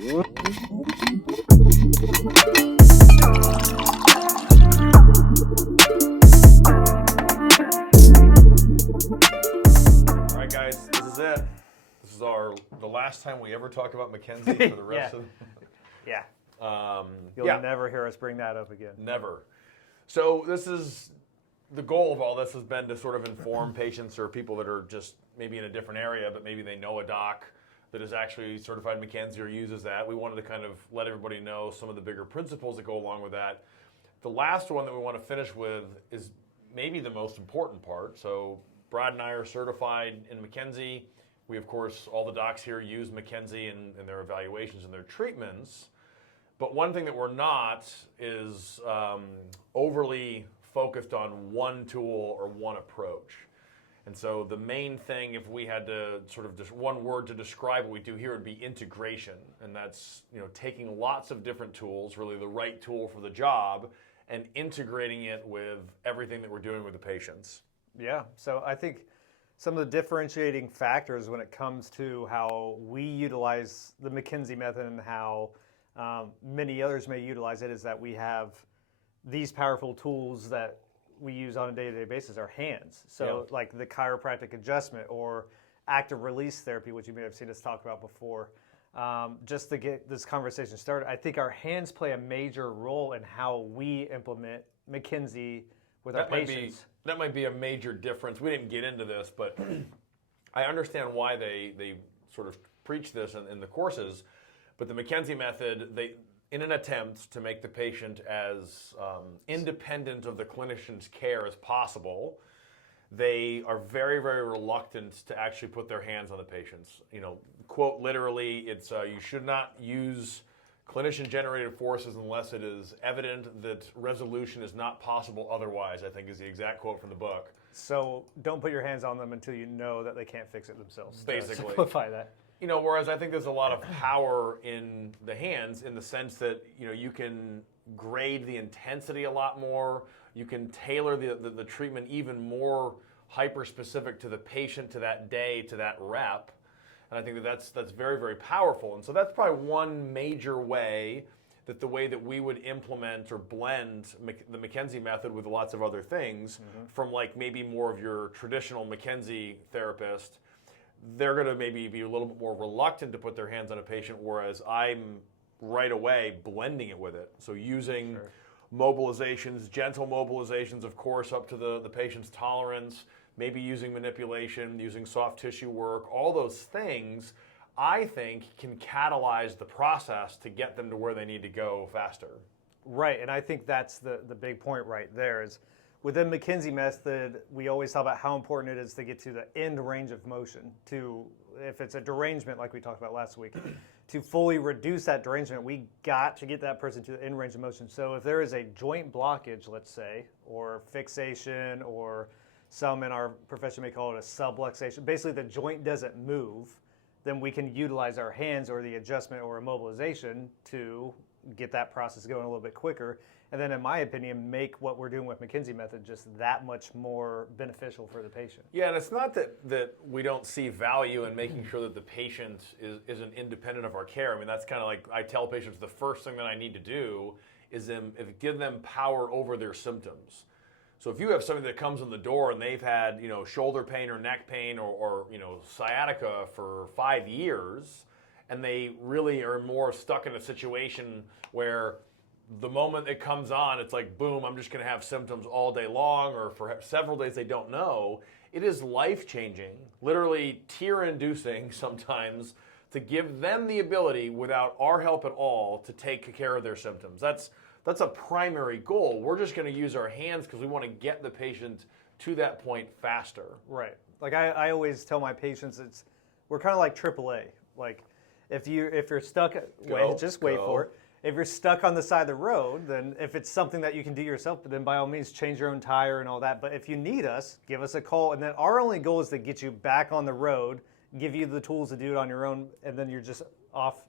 right, guys, this is it. This is the last time we ever talk about McKenzie for the rest of the... Yeah. You'll never hear us bring that up again. Never. So this is, the goal of all this has been to sort of inform patients or people that are just maybe in a different area, but maybe they know a doc that is actually certified McKenzie or uses that. We wanted to kind of let everybody know some of the bigger principles that go along with that. The last one that we want to finish with is maybe the most important part. So Brad and I are certified in McKenzie. We, of course, all the docs here use McKenzie in their evaluations and their treatments. But one thing that we're not is overly focused on one tool or one approach. And so the main thing, if we had to sort of just one word to describe what we do here, would be integration. And that's, taking lots of different tools, really the right tool for the job, and integrating it with everything that we're doing with the patients. Yeah, so I think some of the differentiating factors when it comes to how we utilize the McKenzie method and how many others may utilize it is that we have these powerful tools that we use on a day-to-day basis, our hands. So like the chiropractic adjustment or active release therapy, which you may have seen us talk about before. Just to get this conversation started, I think our hands play a major role in how we implement McKenzie with our patients. That might be a major difference. We didn't get into this, but I understand why they sort of preach this in the courses. But the McKenzie method, in an attempt to make the patient as independent of the clinician's care as possible, they are very, very reluctant to actually put their hands on the patients. Quote literally, it's you should not use clinician-generated forces unless it is evident that resolution is not possible otherwise, I think is the exact quote from the book. So don't put your hands on them until you know that they can't fix it themselves. Basically. To simplify that. Whereas I think there's a lot of power in the hands in the sense that, you can grade the intensity a lot more. You can tailor the treatment even more hyper-specific to the patient, to that day, to that rep. And I think that's very, very powerful. And so that's probably one major way that the way that we would implement or blend the McKenzie method with lots of other things from like maybe more of your traditional McKenzie therapist. They're going to maybe be a little bit more reluctant to put their hands on a patient, whereas I'm right away blending it with it. So using mobilizations, gentle mobilizations, of course, up to the patient's tolerance, maybe using manipulation, using soft tissue work, all those things, I think, can catalyze the process to get them to where they need to go faster. Right, and I think that's the big point right there is within McKenzie method, we always talk about how important it is to get to the end range of motion, to, if it's a derangement like we talked about last week, to fully reduce that derangement, we got to get that person to the end range of motion. So if there is a joint blockage, let's say, or fixation, or some in our profession may call it a subluxation, basically the joint doesn't move, then we can utilize our hands or the adjustment or immobilization to get that process going a little bit quicker. And then, in my opinion, make what we're doing with McKenzie method just that much more beneficial for the patient. Yeah, and it's not that we don't see value in making sure that the patient isn't independent of our care. I mean, that's kind of like I tell patients the first thing that I need to do is give them power over their symptoms. So if you have somebody that comes in the door and they've had shoulder pain or neck pain or sciatica for 5 years, and they really are more stuck in a situation where the moment it comes on, it's like, boom, I'm just going to have symptoms all day long, or for several days they don't know. It is life-changing, literally tear-inducing sometimes, to give them the ability, without our help at all, to take care of their symptoms. That's a primary goal. We're just going to use our hands because we want to get the patient to that point faster. Right. Like I always tell my patients, we're kind of like AAA. Like if you're stuck, wait for it. If you're stuck on the side of the road, then if it's something that you can do yourself, then by all means change your own tire and all that. But if you need us, give us a call. And then our only goal is to get you back on the road, give you the tools to do it on your own, and then you're just off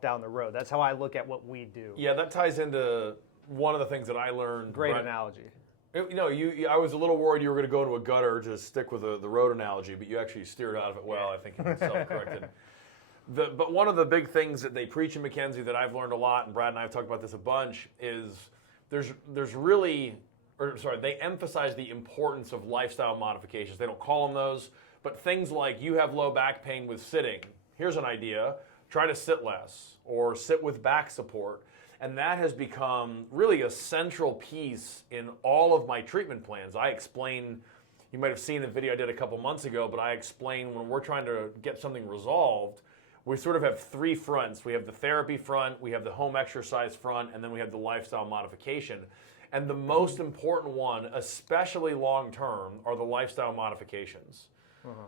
down the road. That's how I look at what we do. Yeah, that ties into one of the things that I learned. Great analogy. I was a little worried you were going to go to a gutter to stick with the road analogy, but you actually steered out of it well. I think you self-corrected. But one of the big things that they preach in McKenzie that I've learned a lot, and Brad and I have talked about this a bunch, is they emphasize the importance of lifestyle modifications. They don't call them those, but things like you have low back pain with sitting. Here's an idea. Try to sit less or sit with back support. And that has become really a central piece in all of my treatment plans. I explain, you might have seen a video I did a couple months ago, but I explain when we're trying to get something resolved, we sort of have three fronts. We have the therapy front, we have the home exercise front, and then we have the lifestyle modification. And the most important one, especially long term, are the lifestyle modifications.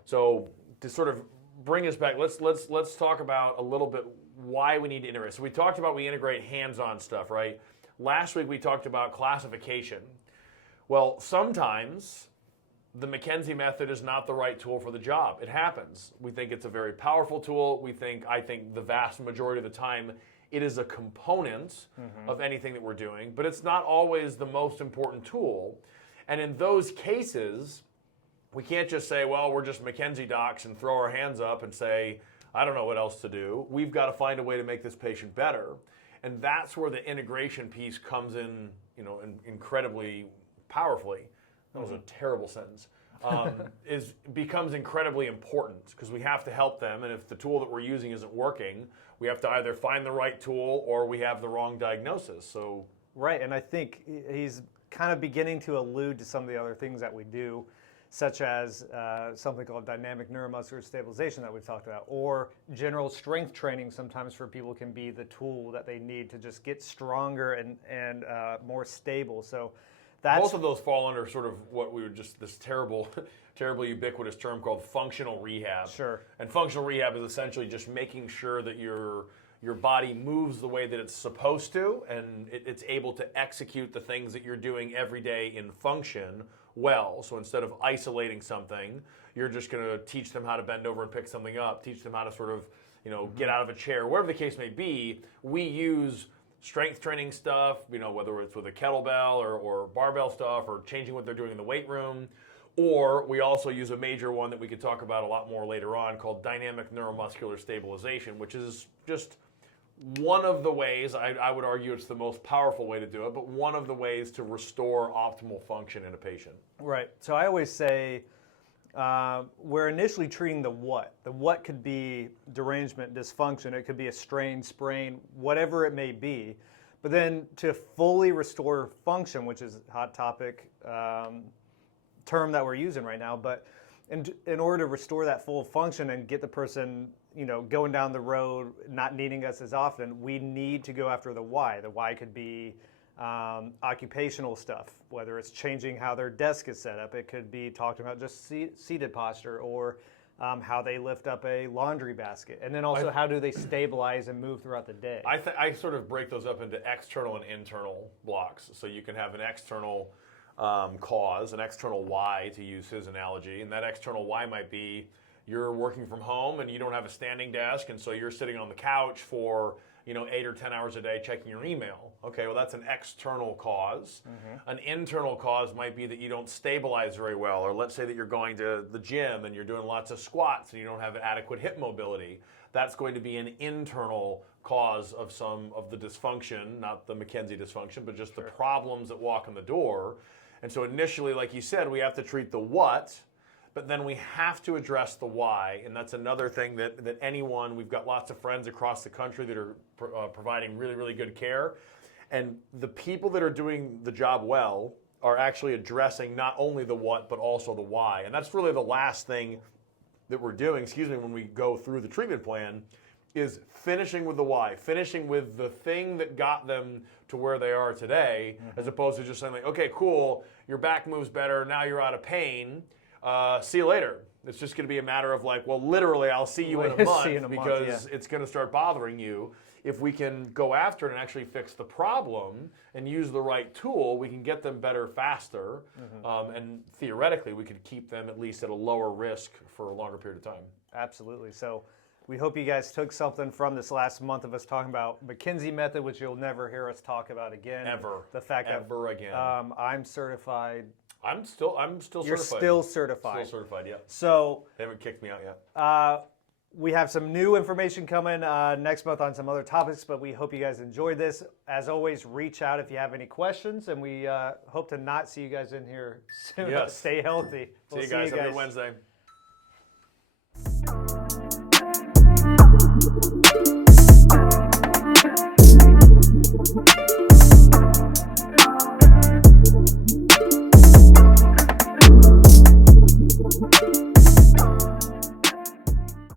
So to sort of bring us back, let's talk about a little bit why we need to integrate. So we talked about we integrate hands-on stuff, right? Last week we talked about classification. Well, sometimes the McKenzie method is not the right tool for the job. It happens. We think it's a very powerful tool. I think the vast majority of the time it is a component of anything that we're doing, but it's not always the most important tool. And in those cases, we can't just say, well, we're just McKenzie docs and throw our hands up and say, I don't know what else to do. We've got to find a way to make this patient better. And that's where the integration piece comes in, incredibly powerfully. That was a terrible sentence. Becomes incredibly important because we have to help them. And if the tool that we're using isn't working, we have to either find the right tool or we have the wrong diagnosis. So right, and I think he's kind of beginning to allude to some of the other things that we do, such as something called dynamic neuromuscular stabilization that we've talked about, or general strength training sometimes for people can be the tool that they need to just get stronger and more stable. So that's both of those fall under sort of what we were just this terrible ubiquitous term called functional rehab. Sure. And functional rehab is essentially just making sure that your body moves the way that it's supposed to, and it's able to execute the things that you're doing every day in function well. So instead of isolating something, you're just going to teach them how to bend over and pick something up, teach them how to sort of, get out of a chair, whatever the case may be. We use strength training stuff, whether it's with a kettlebell or barbell stuff or changing what they're doing in the weight room. Or we also use a major one that we could talk about a lot more later on called dynamic neuromuscular stabilization, which is just one of the ways, I would argue it's the most powerful way to do it, but one of the ways to restore optimal function in a patient. Right. So I always say we're initially treating the what. The what could be derangement, dysfunction. It could be a strain, sprain, whatever it may be. But then to fully restore function, which is a hot topic term that we're using right now, but in order to restore that full function and get the person going down the road, not needing us as often, we need to go after the why. The why could be occupational stuff, whether it's changing how their desk is set up. It could be talking about just seated posture or how they lift up a laundry basket. And then also how do they stabilize and move throughout the day. I sort of break those up into external and internal blocks. So you can have an external cause, an external why, to use his analogy, and that external why might be you're working from home and you don't have a standing desk, and so you're sitting on the couch for 8 or 10 hours a day checking your email. Okay, well, that's an external cause. An internal cause might be that you don't stabilize very well, or let's say that you're going to the gym and you're doing lots of squats and you don't have adequate hip mobility. That's going to be an internal cause of some of the dysfunction, not the McKenzie dysfunction, but just the problems that walk in the door. And so initially, like you said, we have to treat the what, but then we have to address the why. And that's another thing that we've got lots of friends across the country that are providing really, really good care. And the people that are doing the job well are actually addressing not only the what, but also the why. And that's really the last thing that we're doing, when we go through the treatment plan, is finishing with the why, finishing with the thing that got them to where they are today, as opposed to just saying like, okay, cool, your back moves better, now you're out of pain, see you later. It's just going to be a matter of like, well, literally, I'll see you in a month because it's going to start bothering you. If we can go after it and actually fix the problem and use the right tool, we can get them better faster, and theoretically, we could keep them at least at a lower risk for a longer period of time. Absolutely. So we hope you guys took something from this last month of us talking about McKenzie method, which you'll never hear us talk about again. Ever. The fact Ever again. I'm certified. I'm still certified. You're still certified. Still certified, yeah. So they haven't kicked me out yet. We have some new information coming next month on some other topics, but we hope you guys enjoyed this. As always, reach out if you have any questions, and we hope to not see you guys in here soon. Yes. Stay healthy. See you guys. Have a good Wednesday.